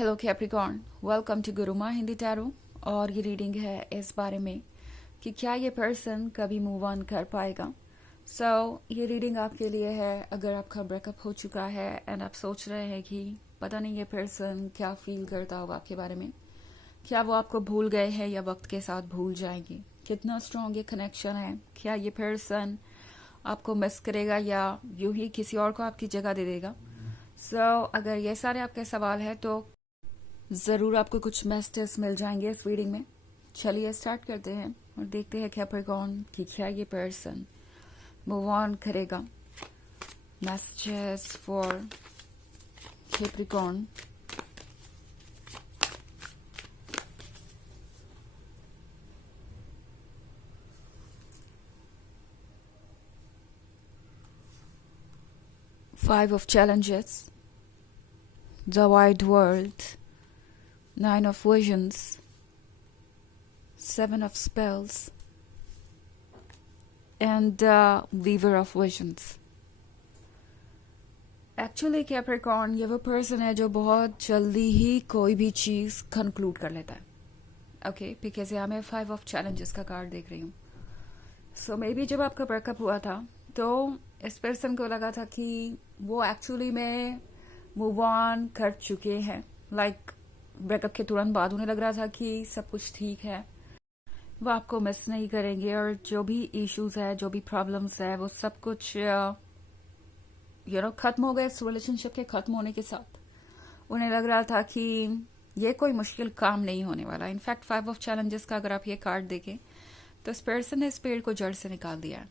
Hello Capricorn, welcome to Guruma Hindi tarot. और ये reading है इस बारे में कि क्या ये पर्सन कभी मूव ऑन कर पाएगा। ये रीडिंग आपके लिए है अगर आपका ब्रेकअप हो चुका है एंड आप सोच रहे हैं कि पता नहीं ये पर्सन क्या फील करता होगा आपके बारे में, क्या वो आपको भूल गए हैं या वक्त के साथ भूल जाएंगे, कितना स्ट्रॉन्ग ये कनेक्शन है, क्या ये पर्सन आपको मिस करेगा या यूं ही किसी और को आपकी जगह दे देगा। अगर ये सारे आपके सवाल है तो जरूर आपको कुछ मैसेजेस मिल जाएंगे इस रीडिंग में। चलिए स्टार्ट करते हैं और देखते हैं कैप्रिकॉर्न कि क्या ये पर्सन मूव ऑन करेगा। Messages for Capricorn. Five of challenges, the wide world, Nine of visions, Seven of spells, and Weaver of visions. Actually Capricorn ये वो पर्सन है जो बहुत जल्दी ही कोई भी चीज कंक्लूड कर लेता है। ओके, बिकॉज यहाँ मैं 5 ऑफ चैलेंजेस का कार्ड देख रही हूँ। मे बी जब आपका ब्रेकअप हुआ था तो इस पर्सन को लगा था कि वो एक्चुअली में मूव ऑन कर चुके हैं। लाइक ब्रेकअप के तुरंत बाद उन्हें लग रहा था कि सब कुछ ठीक है, वो आपको मिस नहीं करेंगे और जो भी इश्यूज है, जो भी प्रॉब्लम्स है, वो सब कुछ खत्म हो गए। इस रिलेशनशिप के खत्म होने के साथ उन्हें लग रहा था कि ये कोई मुश्किल काम नहीं होने वाला। इनफैक्ट 5 ऑफ चैलेंजेस का अगर आप ये कार्ड देखें तो इस पर्सन ने इस पेड़ को जड़ से निकाल दिया।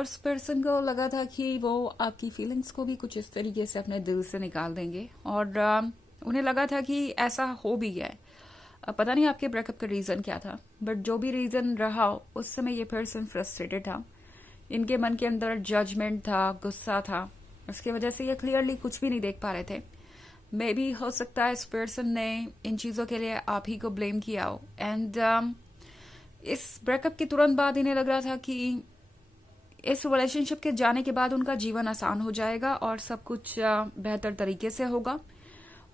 इस पर्सन को लगा था कि वो आपकी फीलिंग्स को भी कुछ इस तरीके से अपने दिल से निकाल देंगे और उन्हें लगा था कि ऐसा हो भी गया है। पता नहीं आपके ब्रेकअप का रीजन क्या था, बट जो भी रीजन रहा उस समय ये पर्सन फ्रस्ट्रेटेड था। इनके मन के अंदर जजमेंट था, गुस्सा था, उसकी वजह से ये क्लियरली कुछ भी नहीं देख पा रहे थे। मे बी हो सकता है इस पर्सन ने इन चीजों के लिए आप ही को ब्लेम किया हो एंड इस ब्रेकअप के तुरंत बाद इन्हें लग रहा था कि इस रिलेशनशिप के जाने के बाद उनका जीवन आसान हो जाएगा और सब कुछ बेहतर तरीके से होगा।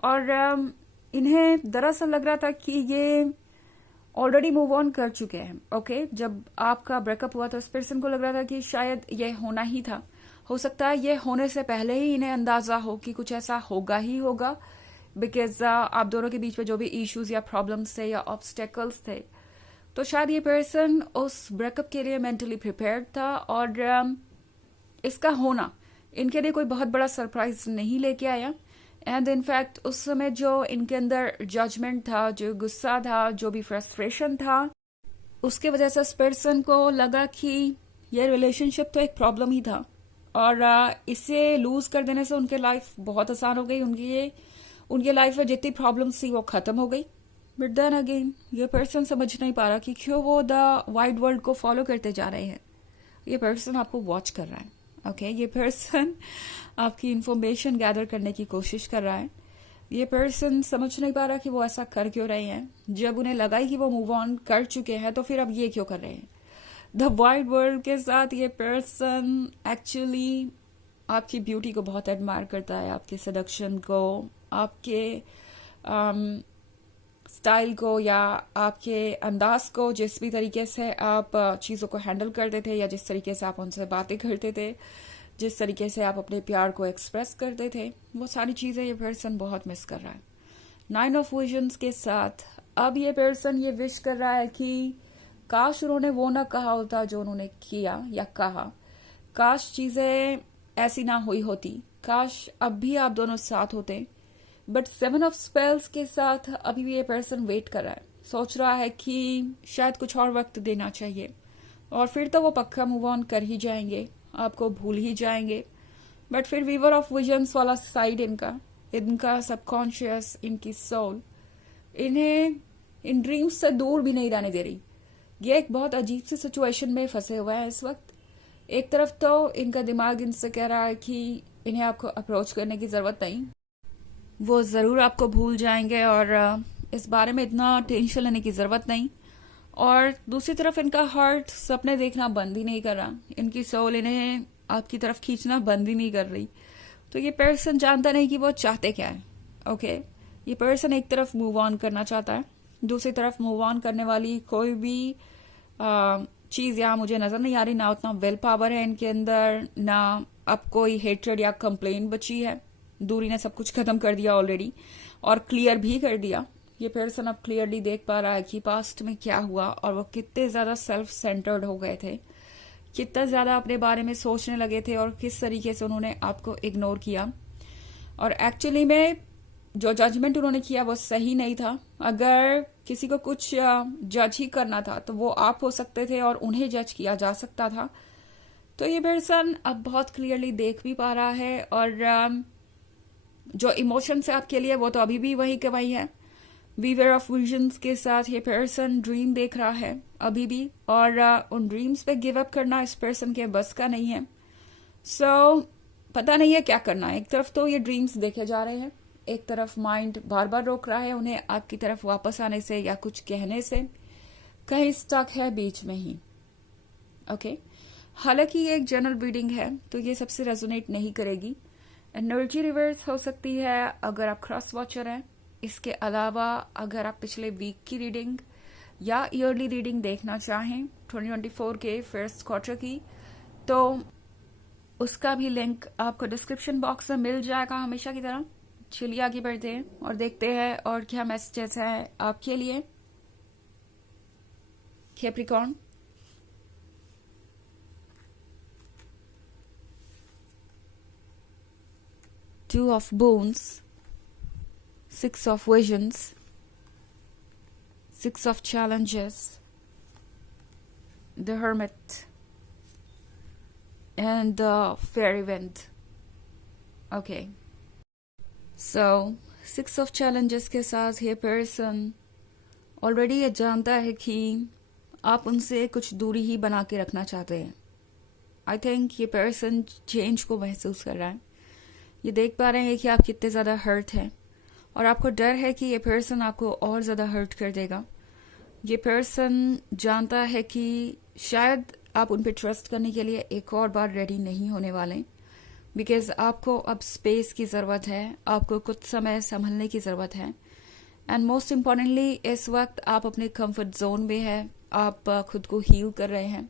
और इन्हें दरअसल लग रहा था कि ये ऑलरेडी मूव ऑन कर चुके हैं। ओके, जब आपका ब्रेकअप हुआ तो इस पर्सन को लग रहा था कि शायद ये होना ही था। हो सकता है ये होने से पहले ही इन्हें अंदाजा हो कि कुछ ऐसा होगा ही होगा, बिकॉज आप दोनों के बीच में जो भी इश्यूज या प्रॉब्लम्स थे या ऑब्स्टेकल्स थे, तो शायद ये पर्सन उस ब्रेकअप के लिए मेंटली प्रिपेयर्ड था और इसका होना इनके लिए कोई बहुत बड़ा सरप्राइज नहीं लेके आया। एंड इनफैक्ट उस समय जो इनके अंदर जजमेंट था, जो गुस्सा था, जो भी फ्रस्ट्रेशन था, उसके वजह से इस पर्सन को लगा कि ये रिलेशनशिप तो एक प्रॉब्लम ही था और इसे लूज कर देने से उनके लाइफ बहुत आसान हो गई। उनकी लाइफ में जितनी प्रॉब्लम्स थी वो खत्म हो गई। बट देन अगेन ये पर्सन समझ नहीं पा रहा कि क्यों वो द वाइड वर्ल्ड को फॉलो करते जा रहे हैं। ये पर्सन आपको वॉच कर रहा है। ओके, ये पर्सन आपकी इंफॉर्मेशन गैदर करने की कोशिश कर रहा है। ये पर्सन समझ नहीं पा रहा कि वो ऐसा कर क्यों रहे हैं। जब उन्हें लगा कि वो मूव ऑन कर चुके हैं तो फिर अब ये क्यों कर रहे हैं। द वाइड वर्ल्ड के साथ ये पर्सन एक्चुअली आपकी ब्यूटी को बहुत एडमायर करता है, आपके सडक्शन को, आपके स्टाइल को या आपके अंदाज को, जिस भी तरीके से आप चीज़ों को हैंडल करते थे या जिस तरीके से आप उनसे बातें करते थे, जिस तरीके से आप अपने प्यार को एक्सप्रेस करते थे, वो सारी चीज़ें ये पर्सन बहुत मिस कर रहा है। 9 ऑफ विजन्स के साथ अब ये पर्सन ये विश कर रहा है कि काश उन्होंने वो ना कहा होता जो उन्होंने किया या कहा, काश चीज़ें ऐसी ना हुई होती, काश अब भी आप दोनों साथ होते। बट 7 ऑफ स्पेल्स के साथ अभी भी ये पर्सन वेट कर रहा है, सोच रहा है कि शायद कुछ और वक्त देना चाहिए और फिर तो वो पक्का मूव ऑन कर ही जाएंगे, आपको भूल ही जाएंगे। बट फिर वीवर ऑफ विजन्स वाला साइड इनका सबकॉन्शियस, इनकी सोल इन्हें इन ड्रीम्स से दूर भी नहीं रहने दे रही। ये एक बहुत अजीब सी सिचुएशन में फंसे हुए हैं इस वक्त। एक तरफ तो इनका दिमाग इनसे कह रहा है कि इन्हें आपको अप्रोच करने की जरूरत नहीं, वो जरूर आपको भूल जाएंगे और इस बारे में इतना टेंशन लेने की जरूरत नहीं। और दूसरी तरफ इनका हार्ट सपने देखना बंद ही नहीं कर रहा, इनकी सोल इन्हें आपकी तरफ खींचना बंद ही नहीं कर रही। तो ये पर्सन जानता नहीं कि वो चाहते क्या है। ओके, ये पर्सन एक तरफ मूव ऑन करना चाहता है, दूसरी तरफ मूव ऑन करने वाली कोई भी चीज यहाँ मुझे नजर नहीं आ रही। ना उतना विल पावर है इनके अंदर, ना अब कोई हेट्रेड या कंप्लेन बची है। दूरी ने सब कुछ खत्म कर दिया ऑलरेडी, और क्लियर भी कर दिया। ये पर्सन अब क्लियरली देख पा रहा है कि पास्ट में क्या हुआ और वो कितने ज्यादा सेल्फ सेंटर्ड हो गए थे, कितना ज्यादा अपने बारे में सोचने लगे थे, और किस तरीके से उन्होंने आपको इग्नोर किया। और एक्चुअली में जो जजमेंट उन्होंने किया वो सही नहीं था। अगर किसी को कुछ जज ही करना था तो वो आप हो सकते थे और उन्हें जज किया जा सकता था। तो ये पर्सन अब बहुत क्लियरली देख भी पा रहा है, और जो इमोशंस है आपके लिए वो तो अभी भी वही के वही है। वीवर ऑफ विजन्स के साथ ये पर्सन ड्रीम देख रहा है अभी भी, और उन ड्रीम्स पे गिव अप करना इस पर्सन के बस का नहीं है। सो पता नहीं है क्या करना है। एक तरफ तो ये ड्रीम्स देखे जा रहे हैं, एक तरफ माइंड बार बार रोक रहा है उन्हें आपकी तरफ वापस आने से या कुछ कहने से, कहीं स्टक है बीच में ही। ओके, हालांकि ये एक जनरल रीडिंग है तो ये सबसे रेजोनेट नहीं करेगी। एनर्जी रिवर्स हो सकती है अगर आप क्रॉस वॉचर हैं। इसके अलावा अगर आप पिछले वीक की रीडिंग या ईयरली रीडिंग देखना चाहें 2024 के फर्स्ट क्वार्टर की, तो उसका भी लिंक आपको डिस्क्रिप्शन बॉक्स में मिल जाएगा हमेशा की तरह। चलिए आगे बढ़ते हैं और देखते हैं और क्या मैसेजेस है आपके लिए। Capricorn, two of bones, six of visions, six of challenges, the hermit and the fairy wind. Okay, so six of challenges के साथ ये person already ये जानता है कि आप उनसे कुछ दूरी ही बना के रखना चाहते हैं। I think ये person change को महसूस कर रहा है। ये देख पा रहे हैं कि आप कितने ज़्यादा hurt हैं, और आपको डर है कि ये person आपको और ज़्यादा hurt कर देगा। ये person जानता है कि शायद आप उन पे ट्रस्ट करने के लिए एक और बार रेडी नहीं होने वाले, बिकॉज आपको अब स्पेस की ज़रूरत है, आपको कुछ समय संभलने की ज़रूरत है। एंड मोस्ट इम्पॉर्टेंटली इस वक्त आप अपने कंफर्ट जोन में हैं, आप खुद को हील कर रहे हैं।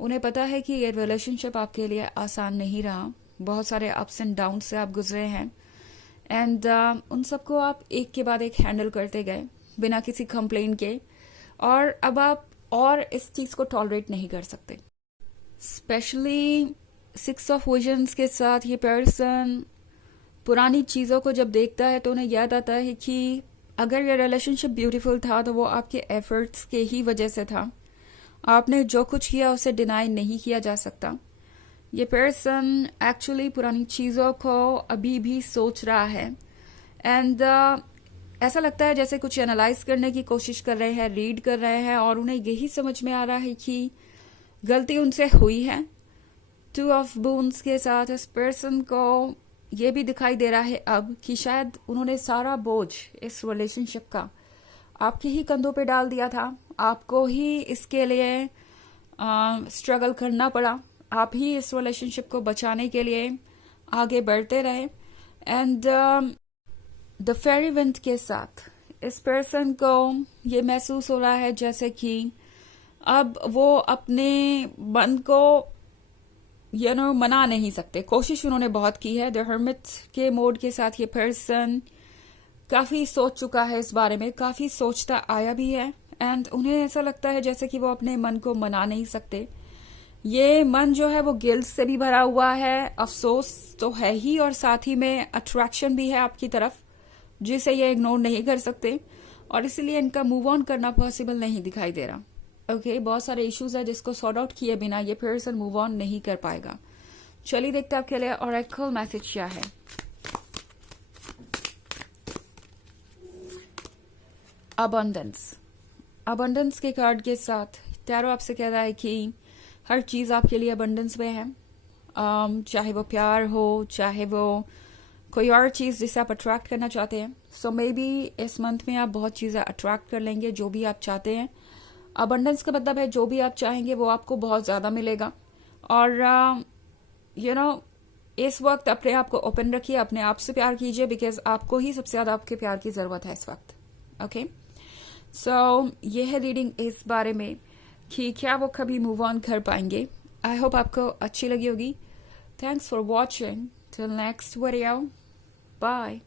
उन्हें पता है कि ये रिलेशनशिप आपके लिए आसान नहीं रहा, बहुत सारे अप्स एंड डाउन से आप गुजरे हैं, एंड उन सबको आप एक के बाद एक हैंडल करते गए बिना किसी कंप्लेन के, और अब आप और इस चीज को टॉलरेट नहीं कर सकते। स्पेशली सिक्स ऑफ विजन्स के साथ ये पर्सन पुरानी चीजों को जब देखता है तो उन्हें याद आता है कि अगर ये रिलेशनशिप ब्यूटीफुल था तो वो आपके एफर्ट्स के ही वजह से था। आपने जो कुछ किया उसे डिनाई नहीं किया जा सकता। ये पर्सन एक्चुअली पुरानी चीजों को अभी भी सोच रहा है, एंड ऐसा लगता है जैसे कुछ एनालाइज करने की कोशिश कर रहे हैं, रीड कर रहे हैं, और उन्हें यही समझ में आ रहा है कि गलती उनसे हुई है। टू ऑफ बोन्स के साथ इस पर्सन को ये भी दिखाई दे रहा है अब कि शायद उन्होंने सारा बोझ इस रिलेशनशिप का आपके ही कंधों पे डाल दिया था। आपको ही इसके लिए स्ट्रगल करना पड़ा, आप ही इस रिलेशनशिप को बचाने के लिए आगे बढ़ते रहे। एंड द फेरी विंड के साथ इस पर्सन को ये महसूस हो रहा है जैसे कि अब वो अपने मन को मना नहीं सकते। कोशिश उन्होंने बहुत की है। द हर्मिट के मोड के साथ ये पर्सन काफी सोच चुका है इस बारे में, काफी सोचता आया भी है, एंड उन्हें ऐसा लगता है जैसे कि वो अपने मन को मना नहीं सकते। ये मन जो है वो गिल्ट से भी भरा हुआ है, अफसोस तो है ही, और साथ ही में अट्रैक्शन भी है आपकी तरफ जिसे ये इग्नोर नहीं कर सकते, और इसीलिए इनका मूव ऑन करना पॉसिबल नहीं दिखाई दे रहा। ओके, बहुत सारे इश्यूज है जिसको सॉर्ट आउट किए बिना ये पर्सन मूव ऑन नहीं कर पाएगा। चलिए देखते हैं आपके लिए ऑरेकल मैसेज क्या है। अबंडेंस, अबंडेंस के कार्ड के साथ टैरो आपसे कह रहा है कि हर चीज आपके लिए अबंडेंस में है, चाहे वो प्यार हो, चाहे वो कोई और चीज जिसे आप अट्रैक्ट करना चाहते हैं। सो मे बी इस मंथ में आप बहुत चीजें अट्रैक्ट कर लेंगे जो भी आप चाहते हैं। अबंडेंस का मतलब है जो भी आप चाहेंगे वो आपको बहुत ज्यादा मिलेगा, और इस वक्त अपने आप को ओपन रखिए, अपने आप से प्यार कीजिए, बिकॉज आपको ही सबसे ज्यादा आपके प्यार की जरूरत है इस वक्त। ओके, सो ये है रीडिंग इस बारे में कि क्या वो कभी मूव ऑन कर पाएंगे। आई होप आपको अच्छी लगी होगी। Thanks for watching, till next video, bye.